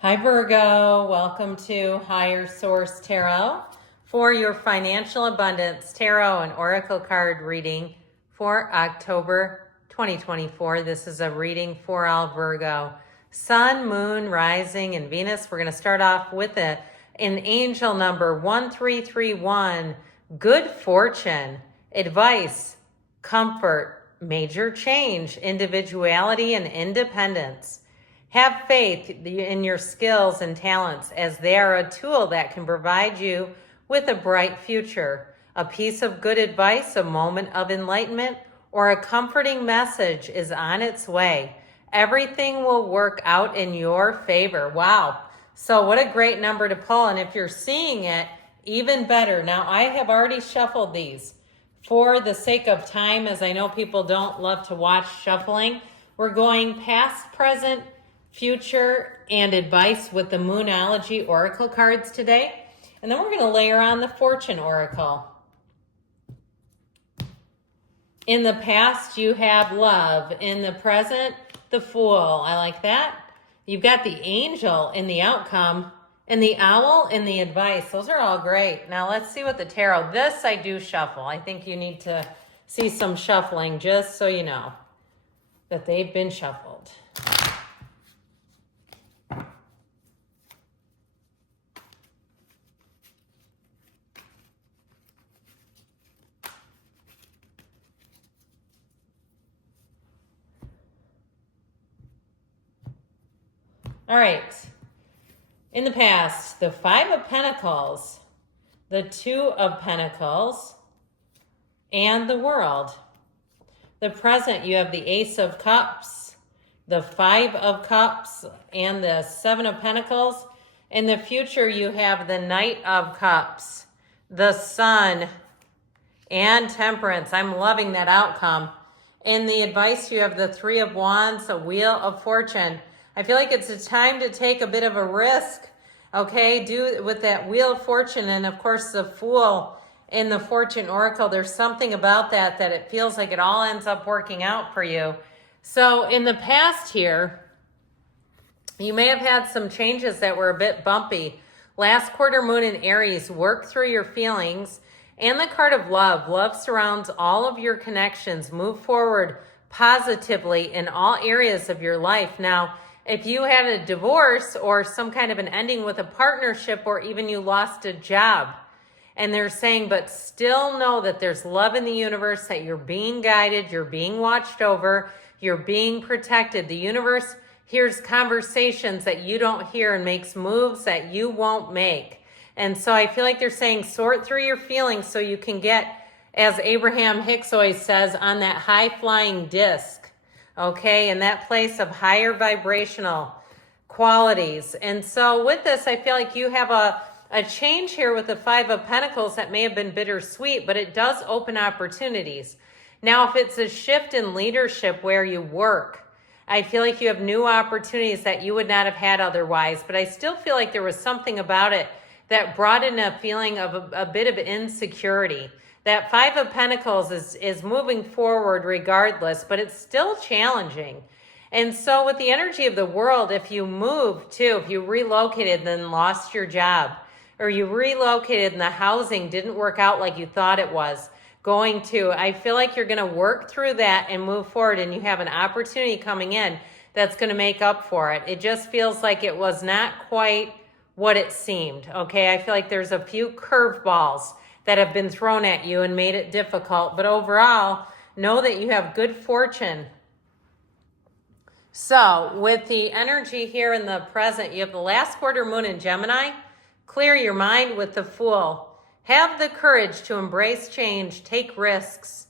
Hi Virgo, welcome to Higher Source Tarot for your Financial Abundance Tarot and Oracle card reading for October 2024. This is a reading for all Virgo. Sun, Moon, Rising, and Venus. We're going to start off with an angel number 1331. Good fortune, advice, comfort, major change, individuality, and independence. Have faith in your skills and talents as they are a tool that can provide you with a bright future. A piece of good advice, a moment of enlightenment, or a comforting message is on its way. Everything will work out in your favor. Wow. So what a great number to pull. And if you're seeing it, even better. Now, I have already shuffled these for the sake of time, as I know people don't love to watch shuffling. We're going past, present, future, and advice with the Moonology Oracle cards today. And then we're going to layer on the Fortune Oracle. In the past, you have love. In the present, the Fool. I like that. You've got the Angel in the outcome, and the Owl in the advice. Those are all great. Now let's see what the Tarot. This I do shuffle. I think you need to see some shuffling just so you know that they've been shuffled. All right. In the past, the Five of Pentacles, the Two of Pentacles, and the World. The present, you have the Ace of Cups, the Five of Cups, and the Seven of Pentacles. In the future, you have the Knight of Cups, the Sun, and Temperance. I'm loving that outcome. In the advice, you have the Three of Wands, a Wheel of Fortune. I feel like it's a time to take a bit of a risk, okay? Do with that Wheel of Fortune, and of course the Fool in the Fortune Oracle. There's something about that it feels like it all ends up working out for you. So in the past here, you may have had some changes that were a bit bumpy. Last quarter moon in Aries, work through your feelings. And the card of love. Love surrounds all of your connections. Move forward positively in all areas of your life. Now, if you had a divorce or some kind of an ending with a partnership, or even you lost a job, and they're saying, but still know that there's love in the universe, that you're being guided, you're being watched over, you're being protected. The universe hears conversations that you don't hear and makes moves that you won't make. And so I feel like they're saying, sort through your feelings so you can get, as Abraham Hicks always says, on that high-flying disc. Okay, in that place of higher vibrational qualities. And so with this, I feel like you have a change here with the Five of Pentacles that may have been bittersweet, but it does open opportunities. Now, if it's a shift in leadership where you work, I feel like you have new opportunities that you would not have had otherwise, but I still feel like there was something about it that brought in a feeling of a bit of insecurity. That Five of Pentacles is moving forward regardless, but it's still challenging. And so with the energy of the World, if you moved too, if you relocated and then lost your job, or you relocated and the housing didn't work out like you thought it was going to, I feel like you're going to work through that and move forward, and you have an opportunity coming in that's going to make up for it. It just feels like it was not quite what it seemed, okay? I feel like there's a few curveballs that have been thrown at you and made it difficult. But overall, know that you have good fortune. So with the energy here in the present, you have the last quarter moon in Gemini. Clear your mind with the Fool. Have the courage to embrace change, take risks,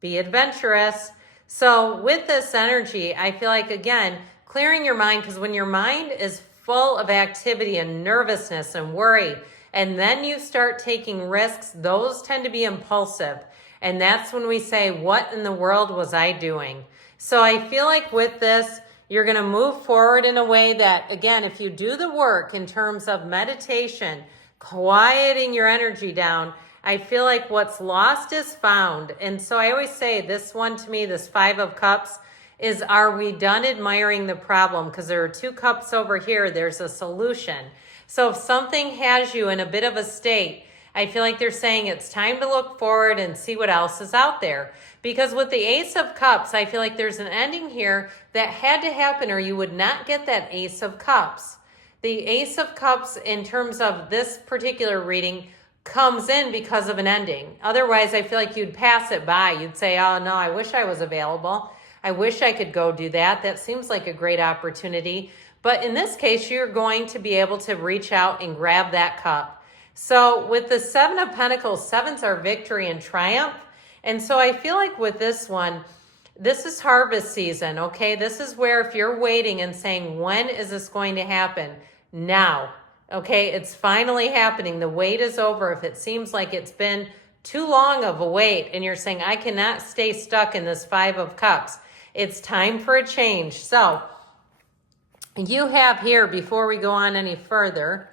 be adventurous. So with this energy, I feel like, again, clearing your mind, because when your mind is full of activity and nervousness and worry, and then you start taking risks, those tend to be impulsive. And that's when we say, what in the world was I doing? So I feel like with this, you're going to move forward in a way that, again, if you do the work in terms of meditation, quieting your energy down, I feel like what's lost is found. And so I always say this one to me, this Five of Cups, is, are we done admiring the problem? Because there are 2 cups over here. There's a solution. So if something has you in a bit of a state, I feel like they're saying it's time to look forward and see what else is out there. Because with the Ace of Cups, I feel like there's an ending here that had to happen or you would not get that Ace of Cups. The Ace of Cups, in terms of this particular reading, comes in because of an ending. Otherwise, I feel like you'd pass it by. You'd say, oh no, I wish I was available. I wish I could go do that. That seems like a great opportunity. But in this case, you're going to be able to reach out and grab that cup. So with the 7 of Pentacles, 7s are victory and triumph. And so I feel like with this one, this is harvest season, okay? This is where if you're waiting and saying, when is this going to happen? Now, okay? It's finally happening. The wait is over. If it seems like it's been too long of a wait and you're saying, I cannot stay stuck in this 5 of Cups. It's time for a change. So you have here, before we go on any further,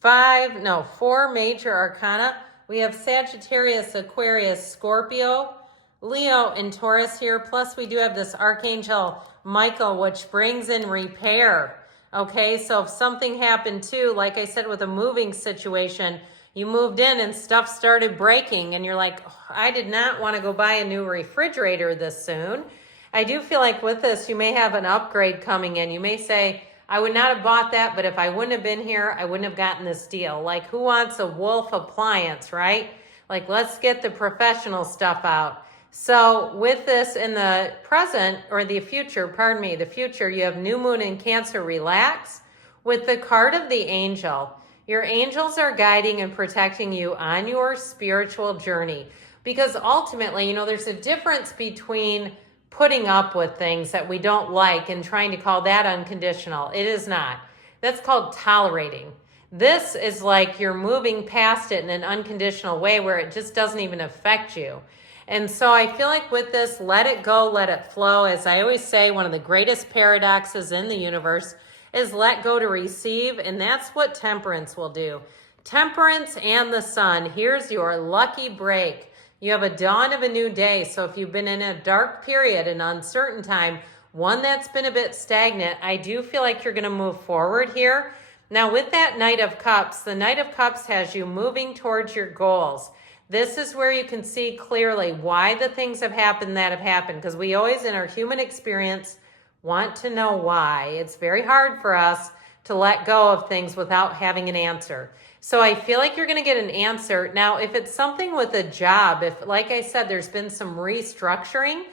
4 major arcana. We have Sagittarius, Aquarius, Scorpio, Leo, and Taurus here. Plus we do have this Archangel Michael, which brings in repair. Okay, so if something happened too, like I said, with a moving situation, you moved in and stuff started breaking and you're like, oh, I did not want to go buy a new refrigerator this soon. I do feel like with this, you may have an upgrade coming in. You may say, I would not have bought that, but if I wouldn't have been here, I wouldn't have gotten this deal. Like, who wants a Wolf appliance, right? Like, let's get the professional stuff out. So with this in the present, or the future, the future, you have new moon in Cancer, relax. With the card of the angel, your angels are guiding and protecting you on your spiritual journey. Because ultimately, you know, there's a difference between putting up with things that we don't like and trying to call that unconditional. It is not. That's called tolerating. This is like you're moving past it in an unconditional way where it just doesn't even affect you. And so I feel like with this, let it go, let it flow. As I always say, one of the greatest paradoxes in the universe is let go to receive, and that's what temperance will do. Temperance and the sun, here's your lucky break. You have a dawn of a new day. So if you've been in a dark period, an uncertain time, one that's been a bit stagnant, I do feel like you're going to move forward here. Now with that Knight of Cups, the Knight of Cups has you moving towards your goals. This is where you can see clearly why the things have happened that have happened, because we always in our human experience want to know why. It's very hard for us to let go of things without having an answer. So I feel like you're going to get an answer. Now, if it's something with a job, if, like I said, there's been some restructuring,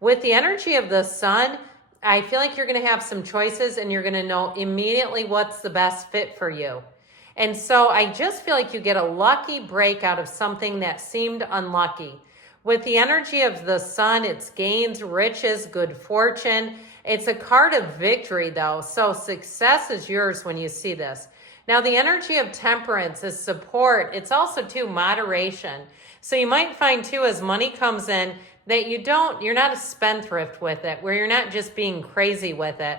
with the energy of the sun, I feel like you're going to have some choices and you're going to know immediately what's the best fit for you. And so I just feel like you get a lucky break out of something that seemed unlucky. With the energy of the sun, it's gains, riches, good fortune. It's a card of victory, though. So success is yours when you see this. Now, the energy of temperance is support. It's also, too, moderation. So you might find, too, as money comes in, that you're not a spendthrift with it, where you're not just being crazy with it.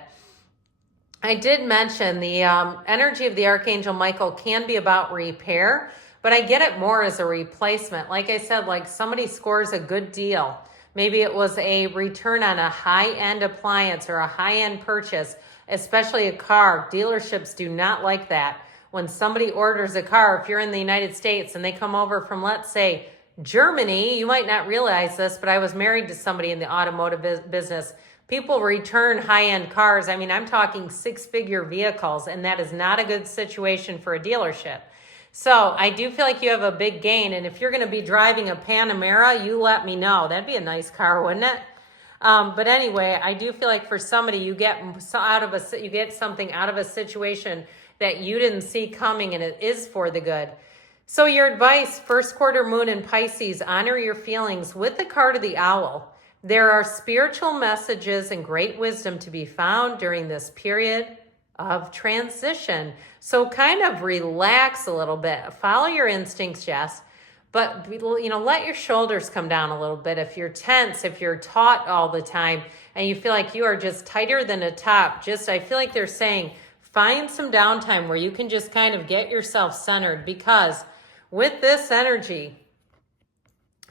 I did mention the energy of the Archangel Michael can be about repair, but I get it more as a replacement. Like I said, like somebody scores a good deal. Maybe it was a return on a high-end appliance or a high-end purchase, especially a car. Dealerships do not like that. When somebody orders a car, if you're in the United States and they come over from, let's say, Germany, you might not realize this, but I was married to somebody in the automotive business. People return high-end cars. I mean, I'm talking 6-figure vehicles, and that is not a good situation for a dealership. So I do feel like you have a big gain, and if you're going to be driving a Panamera, you let me know. That'd be a nice car, wouldn't it? But anyway, I do feel like for somebody, you get something out of a situation that you didn't see coming, and it is for the good. So your advice, first quarter moon in Pisces, honor your feelings with the card of the owl. There are spiritual messages and great wisdom to be found during this period of transition. So kind of relax a little bit. Follow your instincts, yes, but let your shoulders come down a little bit. If you're tense, if you're taut all the time, and you feel like you are just tighter than a top, I feel like they're saying, find some downtime where you can just kind of get yourself centered, because with this energy,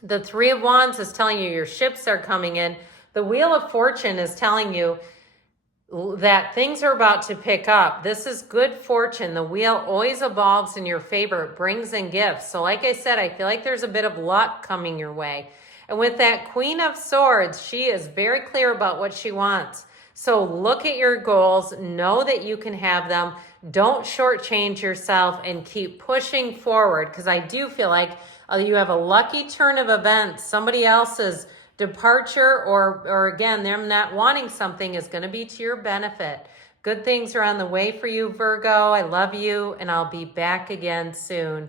the 3 of Wands is telling you your ships are coming in, The Wheel of Fortune is telling you that things are about to pick up. This is good fortune. The wheel always evolves in your favor. It brings in gifts. So like I said, I feel like there's a bit of luck coming your way. And with that Queen of Swords, she is very clear about what she wants. So look at your goals. Know that you can have them. Don't shortchange yourself and keep pushing forward, because I do feel like you have a lucky turn of events. Somebody else's departure or again, them not wanting something is going to be to your benefit. Good things are on the way for you, Virgo. I love you, and I'll be back again soon.